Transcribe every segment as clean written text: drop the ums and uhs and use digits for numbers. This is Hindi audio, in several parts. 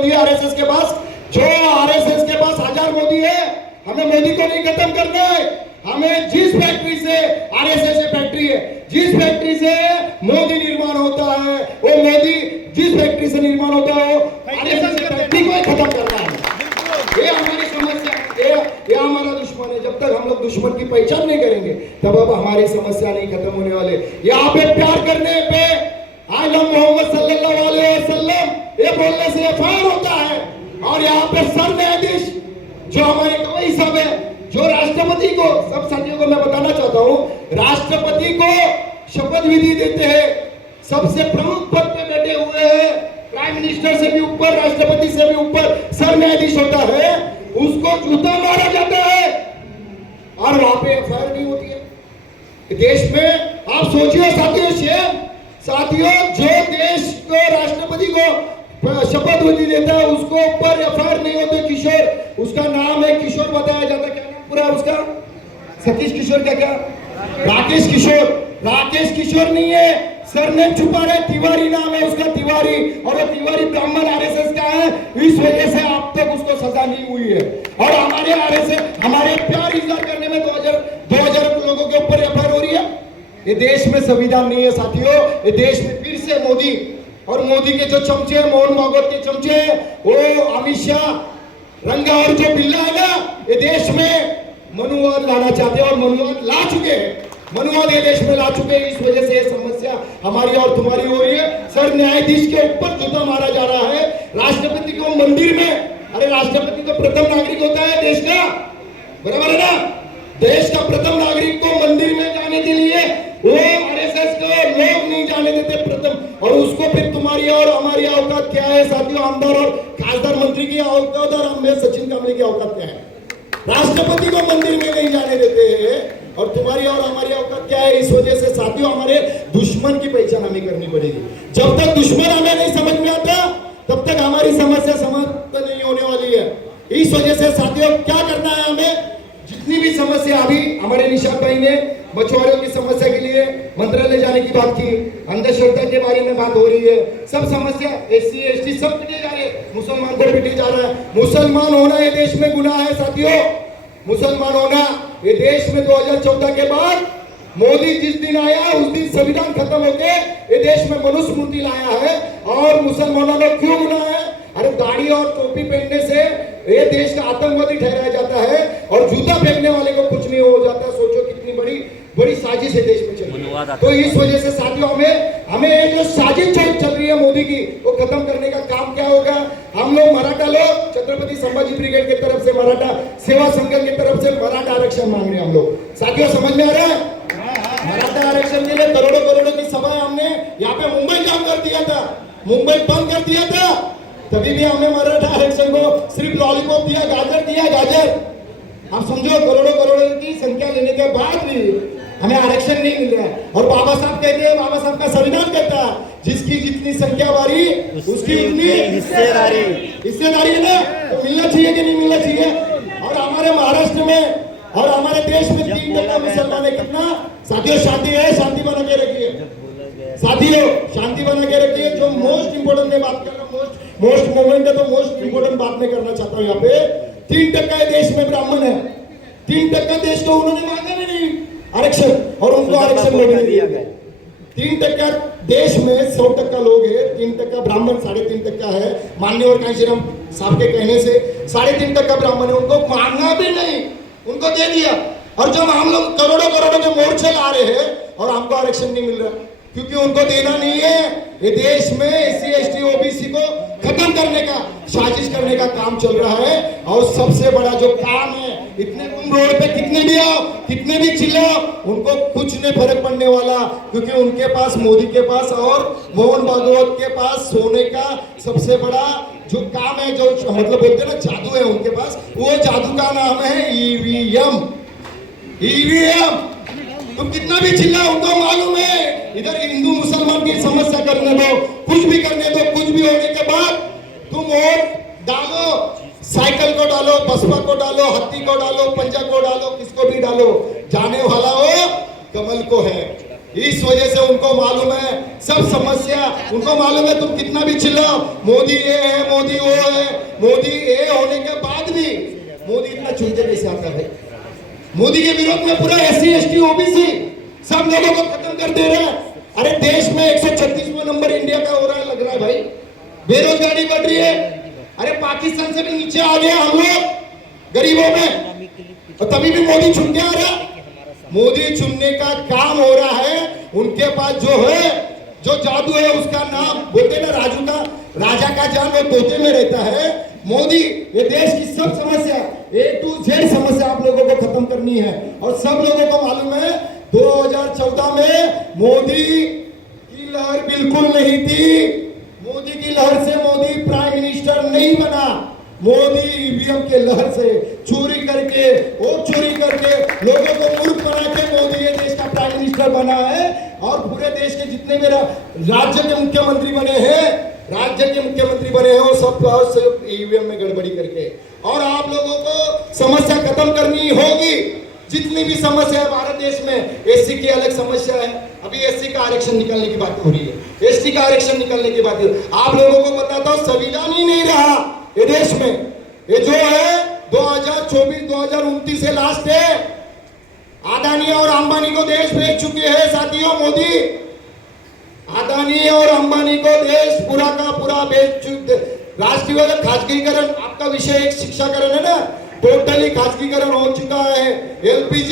मोदी आरएसएस के पास, जो आरएसएस के पास 1000 मोदी है, हमें मोदी को नहीं खत्म करना है। हमें जिस फैक्ट्री से आरएसएस फैक्ट्री है, जिस फैक्ट्री से मोदी निर्माण होता है, वो मोदी जिस फैक्ट्री से निर्माण होता है वो आरएसएस फैक्ट्री को खत्म करना है। ये हमारी समस्या, ये हमारा दुश्मन है। जब तक हम लोग दुश्मन की पहचान नहीं करेंगे तब अब हमारी समस्या नहीं खत्म होने वाले। यहाँ पे प्यार करने पे आलम मोहम्मद सल्लल्लाहु अलैहि वसल्लम ये बोलने से एफआईआर होता है। और यहाँ पे सर न्यायाधीश जो हमारे गवाही साहब है, जो राष्ट्रपति को, सब साथियों को मैं बताना चाहता हूँ, राष्ट्रपति को शपथ विधि देते हैं, सबसे प्रमुख पद पे बैठे हुए हैं, प्राइम मिनिस्टर से भी ऊपर, राष्ट्रपति से भी ऊपर सर न्यायाधीश होता है, उसको जूता मारा जाता है और वहां पे एफआईआर नहीं होती है। देश में आप सोचिए साथियों, जो देश को राष्ट्रपति को शपथ विधि देता है उसको ऊपर एफआईआर नहीं होते। किशोर, उसका नाम है किशोर बताया जाता है, क्या नाम पूरा उसका? सतीश किशोर, क्या राकेश किशोर। राकेश किशोर नहीं है, सरनेम छुपा रहे, तिवारी नाम है उसका, तिवारी, और वो तिवारी ब्राह्मण आरएसएस का है। इस वजह से अब तक उसको सजा नहीं हुई है। और हमारे आरएसएस, हमारे प्यार इजहार करने में 2000 लोगों के ऊपर एफआईआर हो रही है। ये देश में संविधान नहीं है साथियों। ये देश में फिर से मोदी और मोदी के जो चमचे, मोहन भागवत के चमचे, वो अमित शाह, रंगा और जो बिल्ला है ना, ये देश में मनुवाद लाना चाहते हैं और मनुवाद ला चुके हैं। मनुवाद ये देश में ला चुके हैं। इस वजह से ये समस्या हमारी और तुम्हारी हो रही है। सर न्यायाधीश के ऊपर जूता मारा जा रहा है। राष्ट्रपति को मंदिर में, अरे राष्ट्रपति तो प्रथम नागरिक होता है देश का, बराबर है ना? देश का प्रथम नागरिक को मंदिर में जाने के लिए वो आरएसएस के लोग नहीं जाने देते प्रथम, और उसको फिर तुम्हारी और हमारी औकात क्या है साथियों? आमदार और खासदार मंत्री की औकात और हमें सचिन कामले की औकात क्या है? राष्ट्रपति को मंदिर में नहीं जाने देते हैं और तुम्हारी और हमारी औकात क्या है? इस वजह से साथियों हमारे दुश्मन की पहचान हमें करनी पड़ेगी। जब तक दुश्मन हमें नहीं समझ में आता तब तक हमारी समस्या समाप्त नहीं होने वाली है। इस वजह से साथियों क्या करना है हमें? जितनी भी समस्या, अभी हमारे निशाद भाई ने मछुआरों की समस्या के लिए मंत्रालय जाने की बात की, अंधश्रद्धा के बारे में बात हो रही है, सब समस्या एससी एसटी सब पिटे जा रहे हैं, मुसलमान को पिटे जा रहा है। मुसलमान होना ये देश में गुनाह है साथियों। मुसलमान होना ये देश में 2014 के बाद मोदी जिस दिन आया उस दिन संविधान खत्म हो गए, ये देश में मनुस्मृति लाया है। और मुसलमानों को क्यों गुनाह है? अरे दाढ़ी और टोपी पहनने से ये देश का आतंकवादी ठहराया जाता है और जूता फेंकने वाले को कुछ नहीं हो जाता। सोचो कितनी बड़ी साजिश है देश में चल रही है। तो इस वजह से साथियों हमें ये जो साजिश चल रही है मोदी की, वो खत्म करने का काम क्या होगा? हम लोग मराठा लोग छत्रपति संभाजी ब्रिगेड की तरफ से, मराठा सेवा संघ की तरफ से मराठा आरक्षण मांग रहे हैं हम लोग। साथियों समझ में आ रहा है? मराठा आरक्षण के लिए करोड़ों की सभा हमने यहाँ पे मुंबई जाम कर दिया था, मुंबई बंद कर दिया था, तभी भी हमने मराठा आरक्षण को सिर्फ लॉलीपॉप दिया, गाजर। आप समझो करोड़ों की संख्या लेने के बाद भी हमें आरक्षण नहीं मिल रहा है। और बाबा साहब कहते हैं, बाबा साहब का संविधान कहता है जिसकी जितनी संख्या बारी उसकी उतनी हिस्सेदारी है ना, तो मिलना चाहिए कि नहीं मिलना चाहिए? और हमारे महाराष्ट्र में और हमारे देश में 3% मुसलमान है। कितना साथियों? शांति है, शांति बना के रखिए साथियों, शांति बना के रखिए। जो मोस्ट इंपोर्टेंट मैं बात कर रहा हूँ, मोस्ट मोमेंट है, तो मोस्ट इंपोर्टेंट बात मैं करना चाहता हूँ। यहाँ पे 3% देश में ब्राह्मण है, 3% देश को उन्होंने मांगा भी नहीं आरक्षण और उनको आरक्षण नहीं दिया गया। 3% देश में 100% लोग है, 3% ब्राह्मण, 3.5% है। माननीय और कांशीराम साहब के कहने से 3.5% ब्राह्मण है, उनको मांगा भी नहीं, उनको दे दिया। और जब हम लोग करोड़ों के मोर्चे ला रहे हैं और हमको आरक्षण नहीं मिल रहा क्योंकि उनको देना नहीं है। ये देश में एससी एसटी ओबीसी को खत्म करने का, साजिश करने का काम चल रहा है। और सबसे बड़ा जो काम है, इतने तुम रोड पे कितने भी आओ, कितने भी चिल्लाओ, उनको कुछ नहीं फर्क पड़ने वाला, क्योंकि उनके पास, मोदी के पास और मोहन भागवत के पास सोने का सबसे बड़ा जो काम है, जो मतलब बोलते हैं ना जादू है उनके पास, वो जादू का नाम है ईवीएम। तुम कितना भी चिल्लाओ, उनको मालूम है इधर हिंदू मुसलमान की समस्या करने दो, कुछ भी करने दो, कुछ भी होने के बाद तुम वोट डालो, साइकिल को डालो, बसपा को डालो, हाथी को डालो, पंजा को डालो, किसको भी डालो, जाने वाला वो कमल को है। इस वजह से उनको मालूम है सब समस्या, उनको मालूम है तुम कितना भी चिल्लाओ, मोदी ये है, मोदी वो है, मोदी ये होने के बाद भी मोदी इतना चुनते कैसे आता है? मोदी के विरोध में पूरा SC ST OBC सब लोगों को खत्म कर दे रहा है। अरे देश में 136वां नंबर इंडिया का हो रहा है, लग रहा है भाई। बेरोजगारी बढ़ रही है, अरे पाकिस्तान से भी नीचे आ गया हम लोग गरीबों में, और तभी भी मोदी चुन के आ रहा। मोदी चुनने का काम हो रहा है, उनके पास जो है, जो जादू है उसका नाम बोलते ना राजू का, राजा का जान वो तोते में रहता है। मोदी ये देश की सब समस्या A to Z समस्या आप लोगों को खत्म करनी है, और सब लोगों को मालूम है 2014 में मोदी की लहर बिल्कुल नहीं थी। मोदी की लहर से मोदी प्राइम मिनिस्टर नहीं बना, मोदी ईवीएम के लहर से चोरी करके लोगों को मूर्ख बना के मोदी ये देश का प्राइम मिनिस्टर बना है। और पूरे देश के जितने भी राज्य के मुख्यमंत्री बने हैं, वो सब ईवीएम में गड़बड़ी करके। और आप लोगों को समस्या खत्म करनी होगी, जितनी भी समस्या है भारत देश में। SC की अलग समस्या है, अभी SC का आरक्षण निकालने की बात हो रही है, ST का आरक्षण निकालने की बात हो रही है। आप लोगों को बताता हूं संविधान ही नहीं रहा ये देश में। ये जो है 2024-2029 से लास्ट है। अदानी और अंबानी को देश बेच चुके हैं साथियों मोदी। अदानी और अंबानी को देश पूरा का पूरा बेच चुके। राष्ट्रीय खासगीकरण आपका विषय एक शिक्षाकरण है ना, टोटली खासगीकरण हो चुका है। LPG,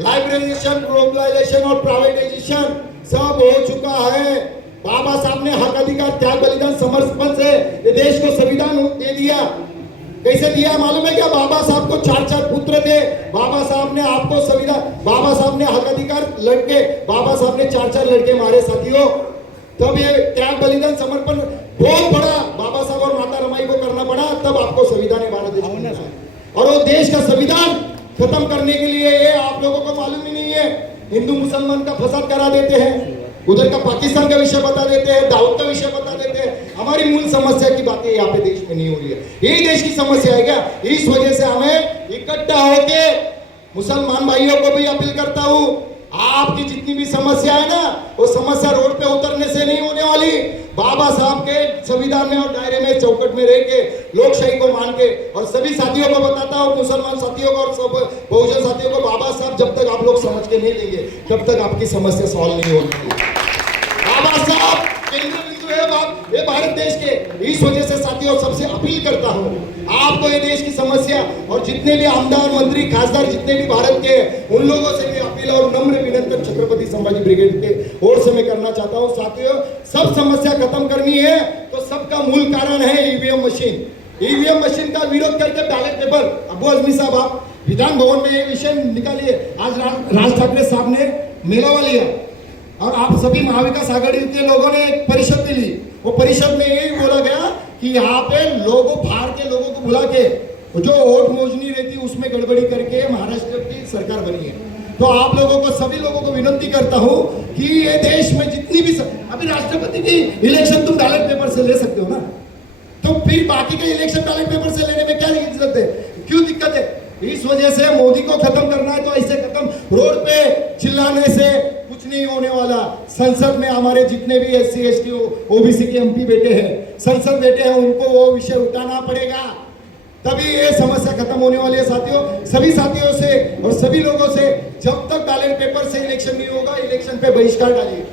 लाइब्रेराइजेशन, ग्लोबलाइजेशन और प्राइवेटाइजेशन सब हो चुका है। बाबा साहब ने हक अधिकार त्याग बलिदान समर्पण से ये देश को संविधान दे दिया। कैसे दिया मालूम है क्या? बाबा साहब को 4 पुत्र थे, बाबा साहब ने आपको संविधान, बाबा साहब ने हक अधिकार लड़के, बाबा साहब ने 4 लड़के मारे साथियों। तब ये त्याग बलिदान समर्पण बहुत बड़ा बाबा साहब और माता रमाई को करना पड़ा, तब आपको संविधान भारत देश मिला। और वो देश का संविधान खत्म करने के लिए ये आप लोगों को मालूम ही नहीं है, हिंदू मुसलमान का फसाद करा देते हैं, उधर का पाकिस्तान का विषय बता देते हैं, दाऊद का विषय बता देते हैं। हमारी मूल समस्या की बातें यहाँ पे देश में नहीं हो रही है। यही देश की समस्या है क्या? इस वजह से हमें इकट्ठा होके मुसलमान भाइयों को भी अपील करता हूँ, आपकी जितनी भी समस्या है ना, वो समस्या रोड पे उतरने से नहीं होने वाली। बाबा साहब के संविधान में और दायरे में चौकट में रह के लोकशाही को मान के, और सभी साथियों को बताता हूँ, मुसलमान साथियों को और सब बहुजन साथियों को, बाबा साहब जब तक आप लोग समझ के नहीं लेंगे तब तक आपकी समस्या सॉल्व नहीं होगी। बाबा साहब केंद्र बिंदु है ये भारत देश के। इस वजह से साथियों सबसे अपील करता हूँ, आपको ये देश की समस्या और जितने भी आमदार मंत्री खासदार जितने भी भारत के, उन लोगों से भी अपील और नम्र विनंती छत्रपति संभाजी ब्रिगेड के ओर से मैं करना चाहता हूँ। साथियों सब समस्या खत्म करनी है तो सबका मूल कारण है ईवीएम मशीन। ईवीएम मशीन का विरोध करके बैलेट पेपर, अबू आजमी साहब आप विधान भवन में ये विषय निकालिए। आज राज ठाकरे साहब ने मेलावा लिया और आप सभी महाविकास आघाड़ी के लोगों ने एक परिषद भी ली। वो परिषद में यही बोला गया कि यहाँ पे लोगों, बाहर के लोगों को बुला के जो वोट मोजनी रहती उसमें गड़बड़ी करके महाराष्ट्र की सरकार बनी है। तो आप लोगों को, सभी लोगों को विनती करता हूँ कि ये देश में जितनी भी अभी राष्ट्रपति की इलेक्शन तुम बैलेट पेपर से ले सकते हो ना, तो फिर बाकी के इलेक्शन बैलेट पेपर से लेने में क्या दिक्कत है? क्यों दिक्कत है? इस वजह से मोदी को खत्म करना है तो ऐसे खत्म, रोड पे चिल्लाने से कुछ नहीं होने वाला। संसद में हमारे जितने भी SC ST OBC के MP बैठे हैं, संसद बैठे हैं, उनको वो विषय उठाना पड़ेगा, तभी ये समस्या खत्म होने वाली है। साथियों सभी साथियों से और सभी लोगों से, जब तक बैलेट पेपर से इलेक्शन नहीं होगा, इलेक्शन पे बहिष्कार डालिए।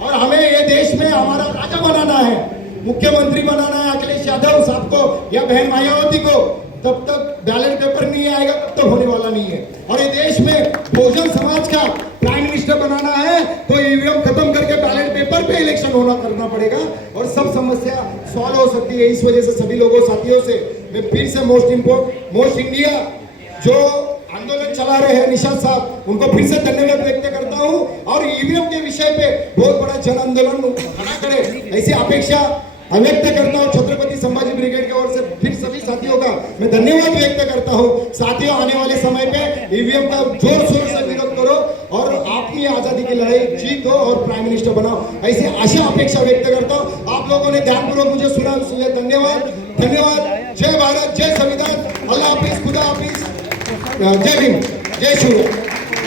और हमें ये देश में हमारा राजा बनाना है, मुख्यमंत्री बनाना है अखिलेश यादव साहब को या बहन मायावती को। तब तक बैलेट पेपर नहीं आएगा तब तक होने वाला नहीं है। और ये देश में बहुजन समाज का प्राइम मिनिस्टर बनाना है तो ईवीएम खत्म करके बैलेट पेपर पे इलेक्शन होना करना पड़ेगा और सब समस्या सॉल्व हो सकती है। इस वजह से सभी लोगों साथियों से मैं फिर से मोस्ट इंडिया जो आंदोलन चला रहे हैं निशाद साहब, उनको फिर से धन्यवाद व्यक्त करता हूं। और ईवीएम के विषय पे बहुत बड़ा जन आंदोलन खड़ा करे ऐसी अपेक्षा व्यक्त करता हूं छत्रपति संभाजी ब्रिगेड की ओर से। फिर सभी साथियों का मैं धन्यवाद व्यक्त करता हूं। साथियों आने वाले समय पे ईवीएम का जोर शोर से विरोध करो और आपकी आजादी की लड़ाई जीतो और प्राइम मिनिस्टर बनाओ, ऐसी आशा अपेक्षा व्यक्त करता हूं। आप लोगों ने ध्यानपूर्वक मुझे सुना, धन्यवाद। जय भारत, जय संविधान, अल्लाह हाफिज, खुदा हाफिज, जय भीम, जय शिव।